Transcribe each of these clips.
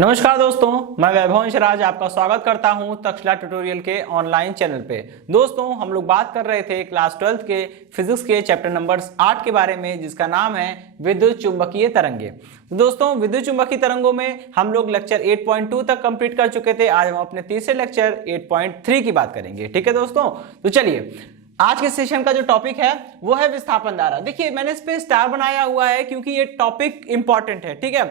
नमस्कार दोस्तों, मैं वैभव राज आपका स्वागत करता हूं तक्षशिला ट्यूटोरियल के ऑनलाइन चैनल पे। दोस्तों, हम लोग बात कर रहे थे क्लास 12 के फिजिक्स के चैप्टर नंबर 8 के बारे में, जिसका नाम है विद्युत चुंबकीय तरंगे। दोस्तों, विद्युत चुंबकीय तरंगों में हम लोग लेक्चर 8.2 तक कंप्लीट कर चुके थे। आज हम अपने तीसरे लेक्चर 8.3 की बात करेंगे। ठीक है दोस्तों, तो चलिए आज के सेशन का जो टॉपिक है वो है विस्थापन धारा। देखिए, मैंने इस पे स्टार बनाया हुआ है क्योंकि ये टॉपिक इंपॉर्टेंट है। ठीक है,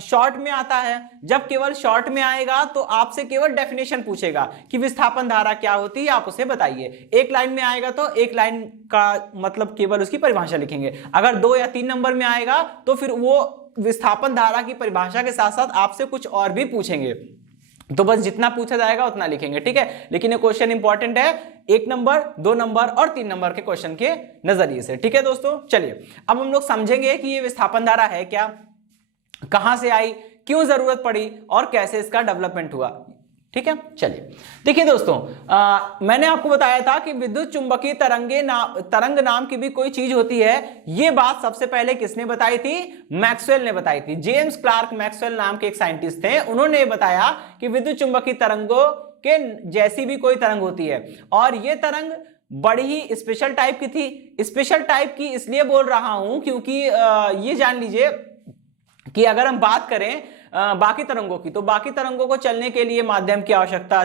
शॉर्ट में आता है। जब केवल शॉर्ट में आएगा तो आपसे केवल डेफिनेशन पूछेगा कि विस्थापन धारा क्या होती है, आप उसे बताइए। एक लाइन में आएगा तो एक लाइन का मतलब केवल उसकी परिभाषा लिखेंगे। अगर 2 या 3 नंबर में आएगा तो फिर वो विस्थापन धारा की परिभाषा के साथ साथ आपसे कुछ और भी पूछेंगे, तो बस जितना पूछा जाएगा उतना लिखेंगे। ठीक है, लेकिन ये क्वेश्चन इंपॉर्टेंट है 1 नंबर, 2 नंबर और 3 नंबर के क्वेश्चन के नजरिए से। ठीक है दोस्तों, चलिए अब हम लोग समझेंगे कि ये विस्थापन धारा है क्या, कहां से आई, क्यों जरूरत पड़ी और कैसे इसका डेवलपमेंट हुआ। ठीक है, चलिए देखिए दोस्तों, मैंने आपको बताया था कि विद्युत चुंबकीय तरंग नाम की भी कोई चीज होती है। ये बात सबसे पहले किसने बताई थी? मैक्सवेल ने बताई थी। जेम्स क्लार्क मैक्सवेल नाम के एक साइंटिस्ट थे, उन्होंने बताया कि विद्युत चुंबकीय तरंगों के जैसी भी कोई तरंग होती है, और ये तरंग बड़ी ही स्पेशल टाइप की थी। स्पेशल टाइप की इसलिए बोल रहा हूं क्योंकि ये जान लीजिए कि अगर हम बात करें बाकी तरंगों की, तो बाकी तरंगों को चलने के लिए माध्यम की आवश्यकता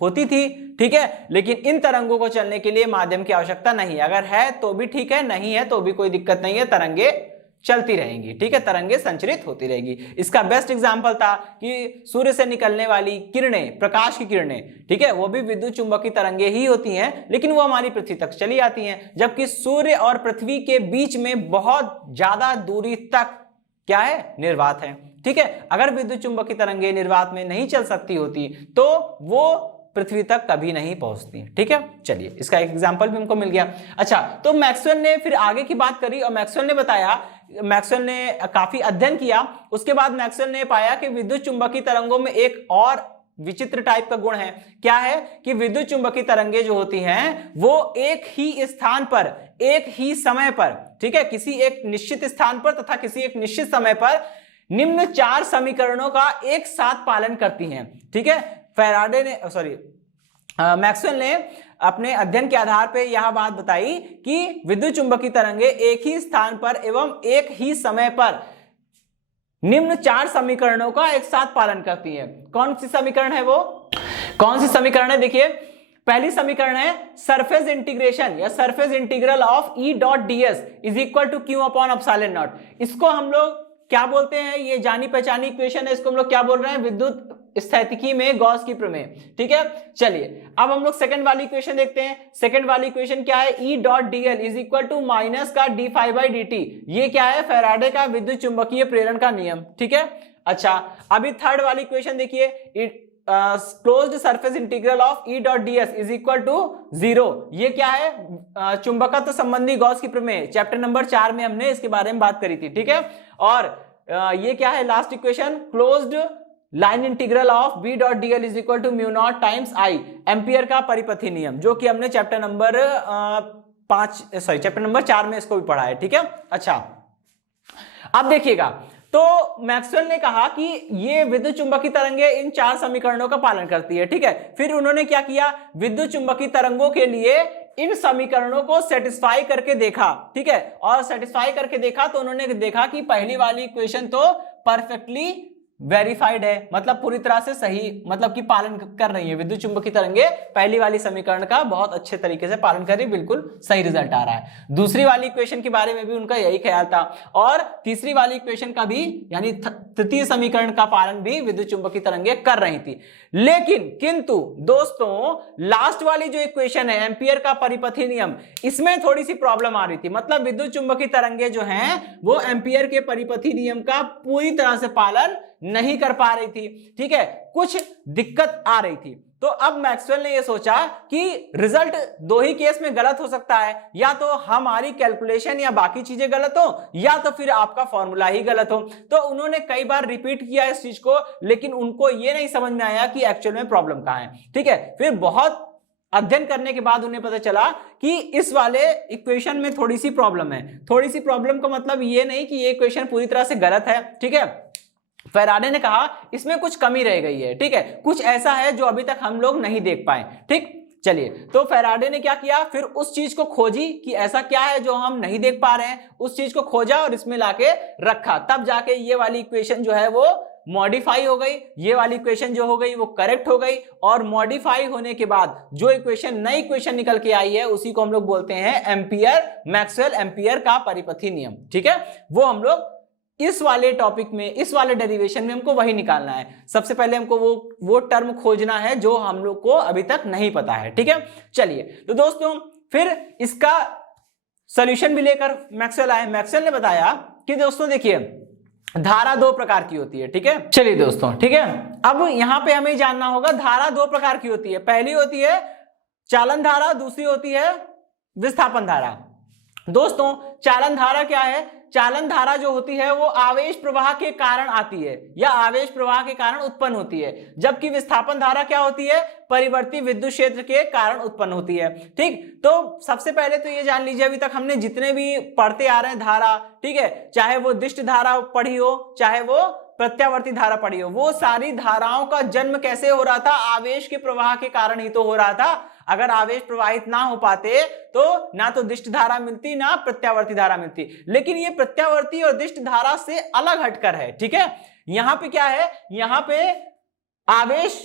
होती थी। ठीक है, लेकिन इन तरंगों को चलने के लिए माध्यम की आवश्यकता नहीं। अगर है तो भी ठीक है, नहीं है तो भी कोई दिक्कत नहीं है, तरंगे चलती रहेंगी। ठीक है, तरंगे संचरित होती रहेगी। इसका बेस्ट एग्जांपल था कि सूर्य से निकलने वाली किरणें, प्रकाश की किरणें, ठीक है, वो भी विद्युत चुंबकीय तरंगे ही होती हैं, लेकिन वो हमारी पृथ्वी तक चली आती हैं, जबकि सूर्य और पृथ्वी के बीच में बहुत ज्यादा दूरी तक क्या है? निर्वात है। ठीक है, अगर विद्युत चुंबकीय तरंगे निर्वात में नहीं चल सकती होती तो वो पृथ्वी तक कभी नहीं पहुंचती। ठीक है, चलिए इसका एक एग्जांपल भी हमको मिल गया। अच्छा, तो मैक्सवेल ने फिर आगे की बात करी और मैक्सवेल ने बताया, मैक्सवेल ने काफी अध्ययन किया। उसके बाद मैक्सवेल ने पाया कि विद्युत चुंबकीय तरंगों में एक और विचित्र टाइप का गुण है। क्या है? कि विद्युत चुंबकीय तरंगे जो होती हैं वो एक ही स्थान पर, एक ही समय पर, ठीक है, किसी एक निश्चित स्थान पर तथा किसी एक निश्चित समय पर निम्न 4 समीकरणों का एक साथ पालन करती हैं। ठीक है, मैक्सवेल ने अपने अध्ययन के आधार पर यह बात बताई कि विद्युत चुंबकीय तरंगे एक ही स्थान पर एवं एक ही समय पर निम्न 4 समीकरणों का एक साथ पालन करती है। कौन सी समीकरण है वो? कौन सी समीकरण है? देखिए, पहली समीकरण है सरफेस इंटीग्रेशन या surface integral of E dot DS is equal to Q upon epsilon not. इसको हम लोग क्या बोलते हैं? ये जानी पहचानी इक्वेशन है, इसको हम लोग क्या बोल रहे हैं? विद्युत स्थितिकी में गॉस की प्रमेय। ठीक है, चलिए अब हम लोग सेकंड वाली इक्वेशन देखते हैं। सेकंड वाली इक्वेशन क्या है? E dot DL is equal to minus का d phi by d t. ये क्या है? फैराडे का विद्युत चुंबकीय प्रेरण का नियम। ठीक है, अच्छा अभी थर्ड वाली इक्वेशन देखिए, closed surface integral of E dot DS is equal to 0। ये क्या है? चुंबकत्व संबंधी गॉस की प्रमेय, चैप्टर नंबर 4 में हमने इसके बारे में बात करी थी। ठीक है, और ये क्या है? Last equation closed line integral of B dot DL is equal to mu not times I, ampere का परिपथी नियम, जो कि हमने चैप्टर नंबर 4 में इसको भी पढ़ा है। ठीक है, अच्छा अब देखिएगा, तो मैक्सवेल ने कहा कि ये विद्युत चुंबकीय तरंगे इन 4 समीकरणों का पालन करती है। ठीक है, फिर उन्होंने क्या किया? विद्युत चुंबकीय तरंगों के लिए इन समीकरणों को सेटिस्फाई करके देखा। ठीक है, और सेटिस्फाई करके देखा तो उन्होंने देखा कि पहली वाली इक्वेशन तो परफेक्टली वेरीफाइड है, मतलब पूरी तरह से सही, मतलब कि पालन कर रही है विद्युत चुंबकीय तरंगे, पहली वाली समीकरण का बहुत अच्छे तरीके से पालन कर रही, बिल्कुल सही रिजल्ट आ रहा है। दूसरी वाली इक्वेशन के बारे में भी उनका यही ख्याल था, और तीसरी वाली इक्वेशन का भी, यानी तृतीय समीकरण का पालन भी विद्युत चुंबकीय तरंगे कर रही थी। लेकिन किंतु दोस्तों, लास्ट वाली जो इक्वेशन है एम्पियर का परिपथी नियम, इसमें थोड़ी सी प्रॉब्लम आ रही थी। मतलब विद्युत चुंबकीय तरंगे जो हैं वो एम्पियर के परिपथी नियम का पूरी तरह से पालन नहीं कर पा रही थी। ठीक है, कुछ दिक्कत आ रही थी। तो अब मैक्सवेल ने यह सोचा कि रिजल्ट 2 ही केस में गलत हो सकता है, या तो हमारी कैलकुलेशन या बाकी चीजें गलत हो, या तो फिर आपका फॉर्मूला ही गलत हो। तो उन्होंने कई बार रिपीट किया इस चीज को, लेकिन उनको यह नहीं समझ में आया कि एक्चुअल में प्रॉब्लम कहां है। ठीक है, फिर बहुत अध्ययन करने के बाद उन्हें पता चला कि इस वाले इक्वेशन में थोड़ी सी प्रॉब्लम है। थोड़ी सी प्रॉब्लम का मतलब ये नहीं कि ये इक्वेशन पूरी तरह से गलत है। ठीक है, फैराडे ने कहा इसमें कुछ कमी रह गई है, ठीक है, कुछ ऐसा है जो अभी तक हम लोग नहीं देख पाए। ठीक, चलिए, तो फैराडे ने क्या किया, फिर उस चीज को खोजी कि ऐसा क्या है जो हम नहीं देख पा रहे हैं, उस चीज को खोजा और इसमें लाके रखा, तब जाके ये वाली इक्वेशन जो है वो मॉडिफाई हो गई, ये वाली इक्वेशन जो हो गई वो करेक्ट हो गई, और मॉडिफाई होने के बाद जो इक्वेशन, नई इक्वेशन निकल के आई है उसी को हम लोग बोलते हैं एम्पियर, मैक्सवेल एम्पियर का परिपथी नियम। ठीक है, वो हम लोग इस वाले टॉपिक में, इस वाले डेरिवेशन में हमको वही निकालना है। सबसे पहले हमको वो टर्म खोजना है जो हम लोग को अभी तक नहीं पता है। ठीक है, चलिए, तो दोस्तों फिर इसका सॉल्यूशन भी लेकर मैक्सवेल आए। मैक्सवेल ने बताया कि दोस्तों देखिए, धारा दो प्रकार की होती है। ठीक है, चलिए दोस्तों, ठीक है, अब यहां पे हमें जानना होगा धारा दो प्रकार की होती है। पहली होती है चालन धारा, दूसरी होती है विस्थापन धारा। दोस्तों चालन धारा क्या है, चालन धारा जो होती है वो आवेश प्रवाह के कारण आती है या आवेश प्रवाह के कारण उत्पन्न होती है, जबकि विस्थापन धारा क्या होती है, परिवर्ती विद्युत क्षेत्र के कारण उत्पन्न होती है। ठीक, तो सबसे पहले तो ये जान लीजिए, अभी तक हमने जितने भी पढ़ते आ रहे हैं धारा, ठीक है, चाहे वो दिष्ट धारा पढ़ी हो, चाहे वो प्रत्यावर्ती धारा पढ़ी हो, वो सारी धाराओं का जन्म कैसे हो रहा था, आवेश के प्रवाह के कारण ही तो हो रहा था। अगर आवेश प्रवाहित ना हो पाते तो ना तो दिष्ट धारा मिलती ना प्रत्यावर्ती धारा मिलती। लेकिन ये प्रत्यावर्ती और दिष्ट धारा से अलग हटकर है। ठीक है, यहां पे क्या है, यहां पे आवेश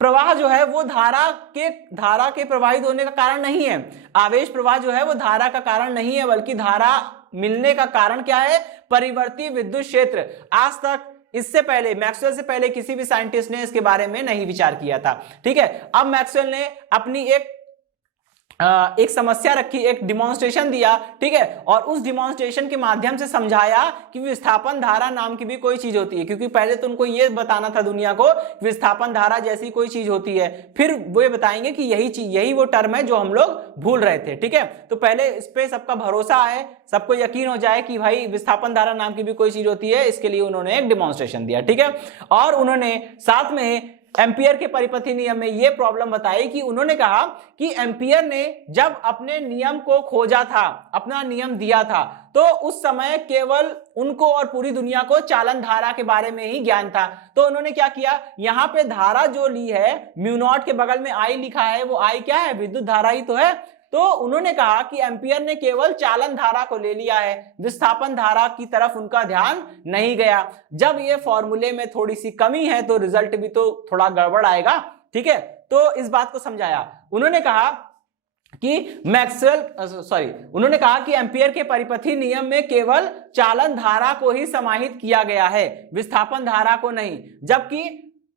प्रवाह जो है वो धारा के प्रवाहित होने का कारण नहीं है। आवेश प्रवाह जो है वो धारा का कारण नहीं है, बल्कि धारा मिलने का कारण क्या है, परिवर्ती विद्युत क्षेत्र। आज तक इससे पहले, मैक्सवेल से पहले किसी भी साइंटिस्ट ने इसके बारे में नहीं विचार किया था। ठीक है, अब मैक्सवेल ने अपनी एक समस्या रखी, एक डिमॉन्स्ट्रेशन दिया। ठीक है, और उस डिमॉन्स्ट्रेशन के माध्यम से समझाया कि विस्थापन धारा नाम की भी कोई चीज होती है, क्योंकि पहले तो उनको ये बताना था दुनिया को विस्थापन धारा जैसी कोई चीज होती है, फिर वो ये बताएंगे कि यही वो टर्म है जो हम लोग भूल रहे थे। ठीक है, तो पहले इस पे सबका भरोसा है, सबको यकीन हो जाए कि भाई विस्थापन धारा नाम की भी कोई चीज होती है, इसके लिए उन्होंने एक डिमॉन्स्ट्रेशन दिया। ठीक है, और उन्होंने साथ में एम्पियर के परिपथी नियम में यह प्रॉब्लम बताई कि उन्होंने कहा कि एम्पियर ने जब अपने नियम को खोजा था, अपना नियम दिया था, तो उस समय केवल उनको और पूरी दुनिया को चालन धारा के बारे में ही ज्ञान था। तो उन्होंने क्या किया, यहां पे धारा जो ली है, म्यू नॉट के बगल में आई लिखा है, वो आई क्या है, विद्युत धारा ही तो है। तो उन्होंने कहा कि एम्पियर ने केवल चालन धारा को ले लिया है, विस्थापन धारा की तरफ उनका ध्यान नहीं गया। जब ये फॉर्मूले में थोड़ी सी कमी है तो रिजल्ट भी तो थोड़ा गड़बड़ आएगा। ठीक है, तो इस बात को समझाया। उन्होंने कहा कि उन्होंने कहा कि एम्पियर के परिपथी नियम में केवल चालन धारा को ही समाहित किया गया है, विस्थापन धारा को नहीं, जबकि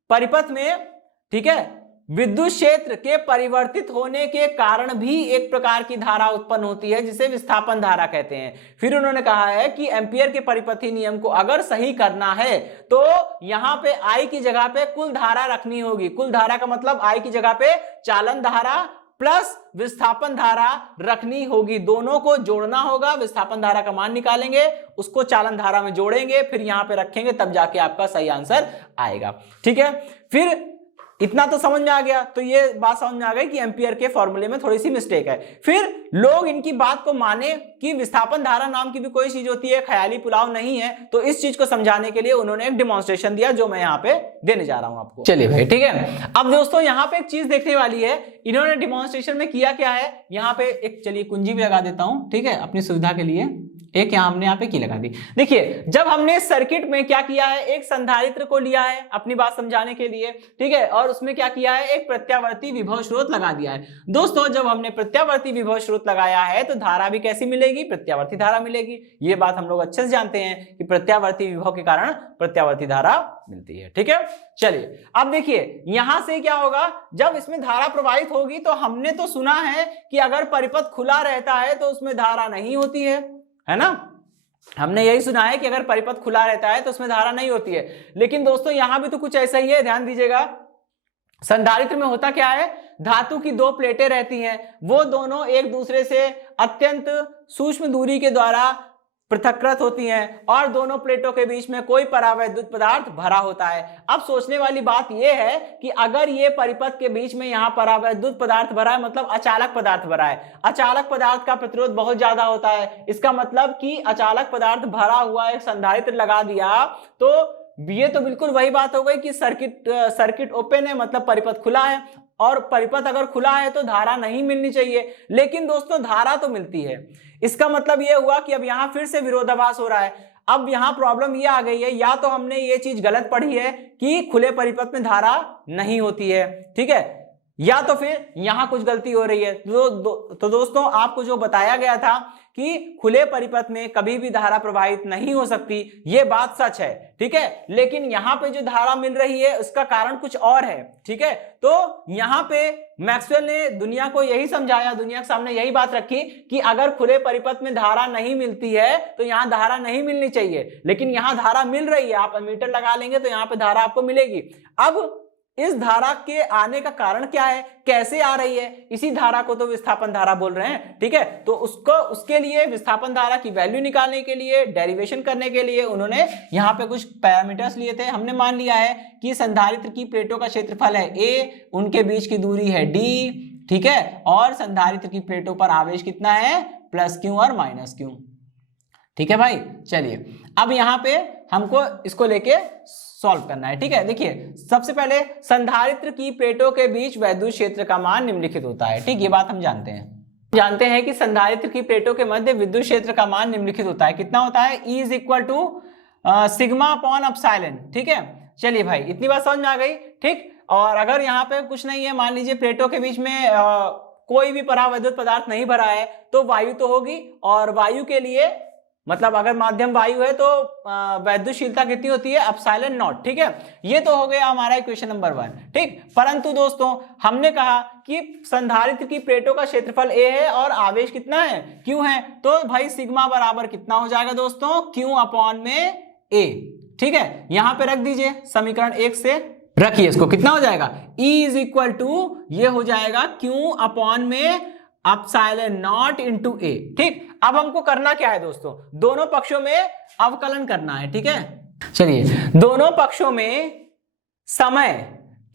परिपथ में, ठीक है, विद्युत क्षेत्र के परिवर्तित होने के कारण भी एक प्रकार की धारा उत्पन्न होती है जिसे विस्थापन धारा कहते हैं। फिर उन्होंने कहा है कि एम्पियर के परिपथी नियम को अगर सही करना है तो यहां पे आई की जगह पे कुल धारा रखनी होगी। कुल धारा का मतलब आई की जगह पे चालन धारा प्लस विस्थापन धारा रखनी होगी, दोनों को जोड़ना होगा। विस्थापन धारा का मान निकालेंगे, उसको चालन धारा में जोड़ेंगे, फिर यहां पे रखेंगे, तब जाके आपका सही आंसर आएगा। ठीक है, फिर इतना तो समझ में आ गया। तो ये बात समझ में आ गई कि एम्पियर के फॉर्मूले में थोड़ी सी मिस्टेक है। फिर लोग इनकी बात को माने कि विस्थापन धारा नाम की भी कोई चीज होती है, ख्याली पुलाव नहीं है। तो इस चीज को समझाने के लिए उन्होंने एक डिमॉन्स्ट्रेशन दिया जो मैं यहाँ पे देने जा रहा हूं आपको। चलिए भाई, ठीक है, अब दोस्तों यहाँ पे एक चीज देखने वाली है, इन्होंने डिमॉन्स्ट्रेशन में किया क्या है, यहाँ पे एक, चलिए कुंजी भी लगा देता हूं, ठीक है, अपनी सुविधा के लिए एक हमने यहाँ पे की लगा दी। देखिए, जब हमने सर्किट में क्या किया है, एक संधारित्र को लिया है अपनी बात समझाने के लिए, ठीक है, और उसमें क्या किया है, एक प्रत्यावर्ती विभव स्रोत लगा दिया है। दोस्तों जब हमने प्रत्यावर्ती विभव स्रोत लगाया है तो धारा भी कैसी मिलेगी, प्रत्यावर्ती धारा मिलेगी। ये बात हम लोग अच्छे से जानते हैं कि प्रत्यावर्ती विभव के कारण प्रत्यावर्ती धारा मिलती है। ठीक है, चलिए अब देखिए यहां से क्या होगा, जब इसमें धारा प्रवाहित होगी तो हमने तो सुना है कि अगर परिपथ खुला रहता है तो उसमें धारा नहीं होती है ना, हमने यही सुना है कि अगर परिपथ खुला रहता है तो उसमें धारा नहीं होती है। लेकिन दोस्तों यहां भी तो कुछ ऐसा ही है, ध्यान दीजिएगा। संधारित्र में होता क्या है, धातु की दो प्लेटें रहती हैं, वो दोनों एक दूसरे से अत्यंत सूक्ष्म दूरी के द्वारा पृथक्कृत होती हैं और दोनों प्लेटों के बीच में कोई परावैद्युत पदार्थ भरा होता है। अब सोचने वाली बात यह है कि अगर ये परिपथ के बीच में यहाँ परावैद्युत पदार्थ भरा है, मतलब अचालक पदार्थ भरा है, अचालक पदार्थ का प्रतिरोध बहुत ज्यादा होता है। इसका मतलब कि अचालक पदार्थ भरा हुआ एक संधारित्र लगा दिया तो ये तो बिल्कुल वही बात हो गई कि सर्किट ओपन है, मतलब परिपथ खुला है, और परिपथ अगर खुला है तो धारा नहीं मिलनी चाहिए, लेकिन दोस्तों धारा तो मिलती है। इसका मतलब ये हुआ कि अब यहां फिर से विरोधाभास हो रहा है। अब यहां प्रॉब्लम ये आ गई है, या तो हमने ये चीज गलत पढ़ी है कि खुले परिपथ में धारा नहीं होती है, ठीक है, या तो फिर यहां कुछ गलती हो रही है। तो दोस्तों आपको जो बताया गया था कि खुले परिपथ में कभी भी धारा प्रवाहित नहीं हो सकती, ये बात सच है, ठीक है, लेकिन यहां पे जो धारा मिल रही है उसका कारण कुछ और है, ठीक है। तो यहां पे मैक्सवेल ने दुनिया को यही समझाया, दुनिया के सामने यही बात रखी कि अगर खुले परिपथ में धारा नहीं मिलती है तो यहां धारा नहीं मिलनी चाहिए, लेकिन यहां धारा मिल रही है। आप एमीटर लगा लेंगे तो यहां पे धारा आपको मिलेगी। अब इस धारा के आने का कारण क्या है, कैसे आ रही है, इसी धारा को तो विस्थापन धारा बोल रहे हैं, ठीक है। तो उसके लिए विस्थापन धारा की वैल्यू निकालने के लिए, डेरिवेशन करने के लिए उन्होंने यहाँ पे कुछ पैरामीटर्स लिए थे। हमने मान लिया है कि संधारित्र की प्लेटों का क्षेत्रफल है a, उनके बीच की दूरी है d, ठीक है, और संधारित्र की प्लेटों पर आवेश कितना है, +q और -q, ठीक है भाई। चलिए अब यहाँ पे हमको इसको लेके सॉल्व करना है, ठीक है। देखिए सबसे पहले संधारित्र की प्लेटों के बीच वैद्युत क्षेत्र का मान निम्नलिखित होता है, ठीक, ये बात हम जानते हैं कि संधारित्र की प्लेटों के मध्य विद्युत क्षेत्र का मान निम्नलिखित होता है। कितना होता है, E = सिग्मा अपॉन एप्सिलॉन, ठीक है। चलिए भाई इतनी बात समझ में आ गई, ठीक। और अगर यहाँ पे कुछ नहीं है, मान लीजिए प्लेटों के बीच में कोई भी परावैद्युत पदार्थ नहीं भरा है, तो वायु तो होगी, और वायु के लिए मतलब अगर माध्यम वायु है तो वैद्युतशीलता कितनी होती है, ε0, ठीक है। ये तो हो गया हमारा इक्वेशन नंबर 1, ठीक। परंतु दोस्तों हमने कहा कि संधारित्र की प्लेटों का क्षेत्रफल a है और आवेश कितना है, q है, तो भाई सिग्मा बराबर कितना हो जाएगा दोस्तों, q/a, ठीक है। यहां पे रख दीजिए समीकरण 1 से, रखिए इसको, कितना हो जाएगा, E ये हो जाएगा q/में ε0 × a, ठीक। अब हमको करना क्या है दोस्तों, दोनों पक्षों में अवकलन करना है, ठीक है। चलिए दोनों पक्षों में समय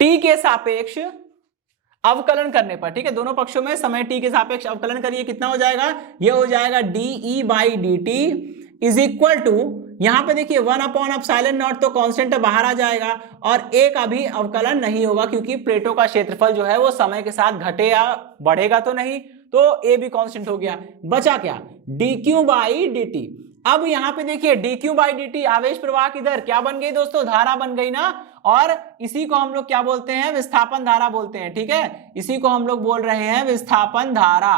t के सापेक्ष अवकलन करने पर, ठीक है, दोनों पक्षों में समय t के सापेक्ष अवकलन करिए, कितना हो जाएगा, ये हो जाएगा dE/dt = यहां पे देखिए 1/ε0 तो कांस्टेंट बाहर आ जाएगा, और a का भी अवकलन नहीं होगा क्योंकि प्लेटों का क्षेत्रफल जो है वो समय के साथ घटे या बढ़ेगा तो नहीं, तो a भी कांस्टेंट हो गया। बचा क्या, dQ/dt। अब यहाँ पे देखिए dQ/dt आवेश प्रवाह की दर क्या बन गई दोस्तों, धारा बन गई ना, और इसी को हम लोग क्या बोलते हैं, विस्थापन धारा बोलते हैं, ठीक है। इसी को हम लोग बोल रहे हैं विस्थापन धारा,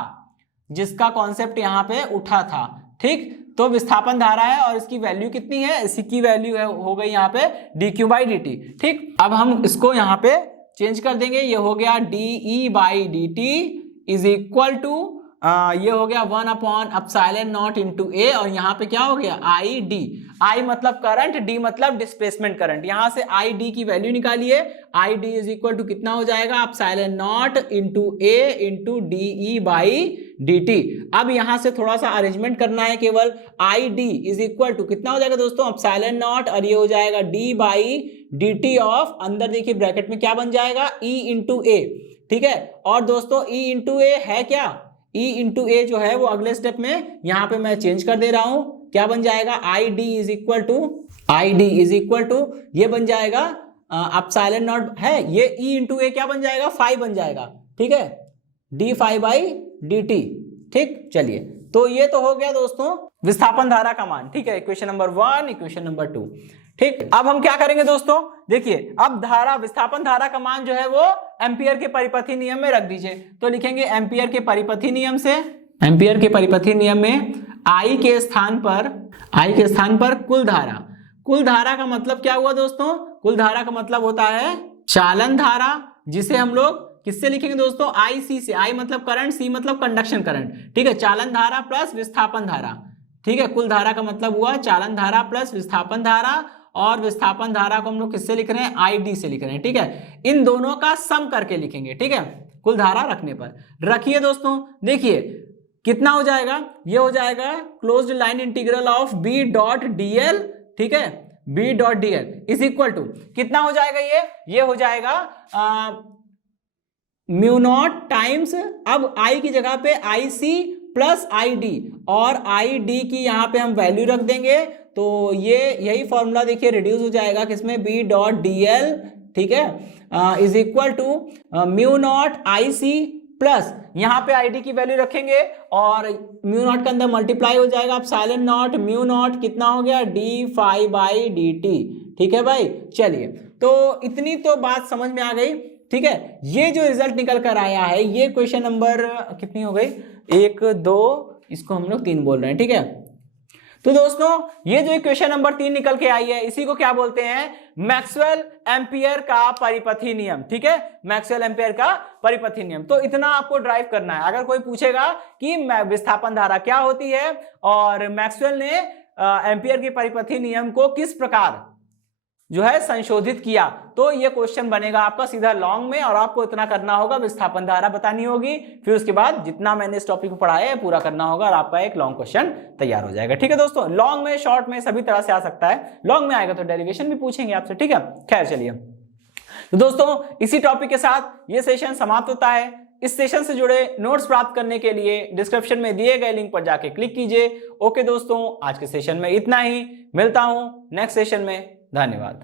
जिसका कॉन्सेप्ट यहाँ पे उठा था, ठीक। तो विस्थापन धारा है और इसकी वैल्यू कितनी है, इसकी वैल्यू है हो गई यहाँ पे dQ/dt, ठीक। अब हम इसको यहाँ पे चेंज कर देंगे, ये हो गया dE/dt ये हो गया 1/ε0 × a, और यहाँ पे क्या हो गया ID, I मतलब करंट, D मतलब डिस्प्लेसमेंट करंट। यहां से ID की वैल्यू निकालिए, ID कितना हो जाएगा, ε0 × a × dE/dt। अब यहां से थोड़ा सा अरेंजमेंट करना है, केवल ID कितना हो जाएगा दोस्तों, ε0, और ये हो जाएगा d/dt ऑफ, अंदर देखिए ब्रैकेट में क्या बन जाएगा, E × a, ठीक है। और दोस्तों E × a है क्या, E × a जो है वो अगले स्टेप में यहाँ पे मैं चेंज कर दे रहा हूं, क्या बन जाएगा, ID ये बन जाएगा ε0 है, ये E × a क्या बन जाएगा, फाई बन जाएगा, ठीक है, dφ/dt, ठीक। चलिए तो ये तो हो गया दोस्तों विस्थापन धारा का मान, ठीक है, इक्वेशन नंबर 1, इक्वेशन नंबर 2, ठीक। अब हम क्या करेंगे दोस्तों, देखिए अब धारा, विस्थापन धारा का मान जो है वो एम्पियर के परिपथी नियम में रख दीजिए। तो लिखेंगे एम्पियर के परिपथी नियम से, एम्पियर के परिपथी नियम में I के स्थान पर कुल धारा का मतलब क्या हुआ दोस्तों, कुल धारा का मतलब होता है चालन धारा, जिसे हम लोग किससे लिखेंगे दोस्तों, IC से, I मतलब करंट, C मतलब कंडक्शन करंट, ठीक है, चालन धारा प्लस विस्थापन धारा, ठीक है। कुल धारा का मतलब हुआ चालन धारा प्लस विस्थापन धारा, और विस्थापन धारा को हम लोग किससे लिख रहे हैं, ID से लिख रहे हैं, ठीक है। इन दोनों का सम करके लिखेंगे, ठीक है, कुल धारा रखने पर। रखिए दोस्तों, देखिए कितना हो जाएगा, ये हो जाएगा closed line integral of B.dl, ठीक है, B.dl कितना हो जाएगा, ये हो जाएगा μ0 टाइम्स, अब I की जगह पे IC प्लस ID, और ID की यहां पे हम वैल्यू रख देंगे, तो ये यही फॉर्मूला देखिए रिड्यूस हो जाएगा किसमें, B डॉट DL, ठीक है, is equal to mu not IC plus यहाँ पे ID की वैल्यू रखेंगे और म्यू नॉट के अंदर मल्टीप्लाई हो जाएगा, अब साइलेंट नॉट म्यू नॉट कितना हो गया, d∅dt, ठीक है भाई। चलिए, तो इतनी तो बात समझ में आ गई, ठीक है। ये जो रिजल्ट निकल कर आया है, ये क्वेश्चन नंबर कितनी हो गई, 1 2, इसको हम लोग 3 बोल रहे हैं, ठीक है। तो दोस्तों ये जो क्वेश्चन नंबर 3 निकल के आई है, इसी को क्या बोलते हैं, मैक्सवेल एम्पियर का परिपथी नियम, ठीक है, मैक्सवेल एम्पियर का परिपथी नियम। तो इतना आपको ड्राइव करना है। अगर कोई पूछेगा कि विस्थापन धारा क्या होती है और मैक्सवेल ने एम्पियर के परिपथी नियम को किस प्रकार जो है संशोधित किया, तो ये क्वेश्चन बनेगा आपका सीधा लॉन्ग में, और आपको इतना करना होगा, विस्थापन धारा बतानी होगी, फिर उसके बाद जितना मैंने इस टॉपिक को पढ़ाया है पूरा करना होगा और आपका एक लॉन्ग क्वेश्चन तैयार हो जाएगा, ठीक है दोस्तों। लॉन्ग में, शॉर्ट में सभी तरह से आ सकता है, लॉन्ग में आएगा तो डेरिवेशन भी पूछेंगे आपसे, ठीक है। खैर चलिए, तो दोस्तों इसी टॉपिक के साथ ये सेशन समाप्त होता है। इस सेशन से जुड़े नोट्स प्राप्त करने के लिए डिस्क्रिप्शन में दिए गए लिंक पर जाके क्लिक कीजिए। ओके दोस्तों, आज के सेशन में इतना ही, मिलता हूं नेक्स्ट सेशन में, धन्यवाद।